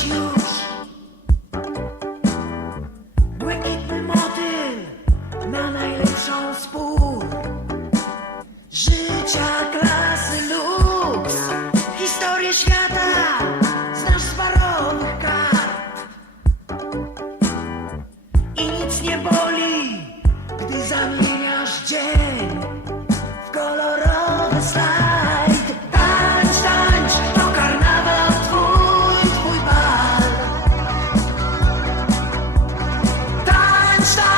you. stop.